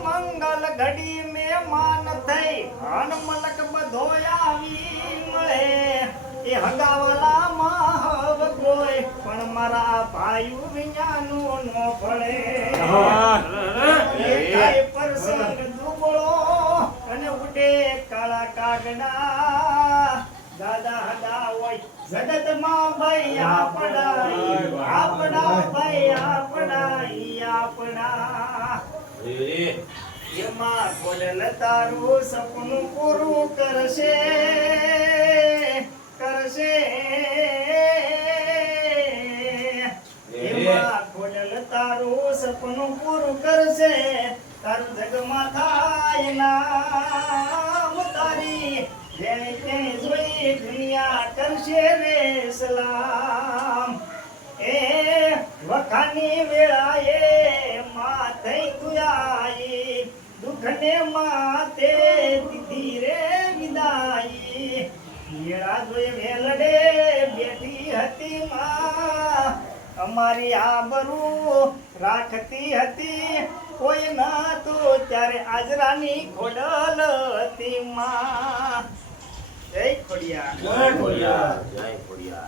મંગલ ઘડી મહેમાન થઈ હન મલક બધો આવી મળે એ હગાવાલા માં કોઈ પણ મારા ભાઈ વિඥાનું નો પડે એ પ્રસંગ દુબળો અને ઉડે કાળા કાગડા દાદા હદા હોય જગતમાં ભાઈ આપણા ભાઈ આપણા એમાં કોડલ તારું સપનું પૂરું કરશે એમાં કોડલ તારું સપનું પૂરું કરશે તારું જગમાં થાય નામ તારી જેને તેને જોઈ દુનિયા કરશે રે સલામ એ વખાની વેળાએ માથે તુયાઈ દુઃખને માથે દીધી રે વિદાઈ વેળા જોઈ વેલડે બેઠી હતી માં અમારી આબરૂ રાખતી હતી કોઈ ના તો ત્યારે આજરાની ખોડલ હતી માં જય ખોડિયા જય ખોડિયા.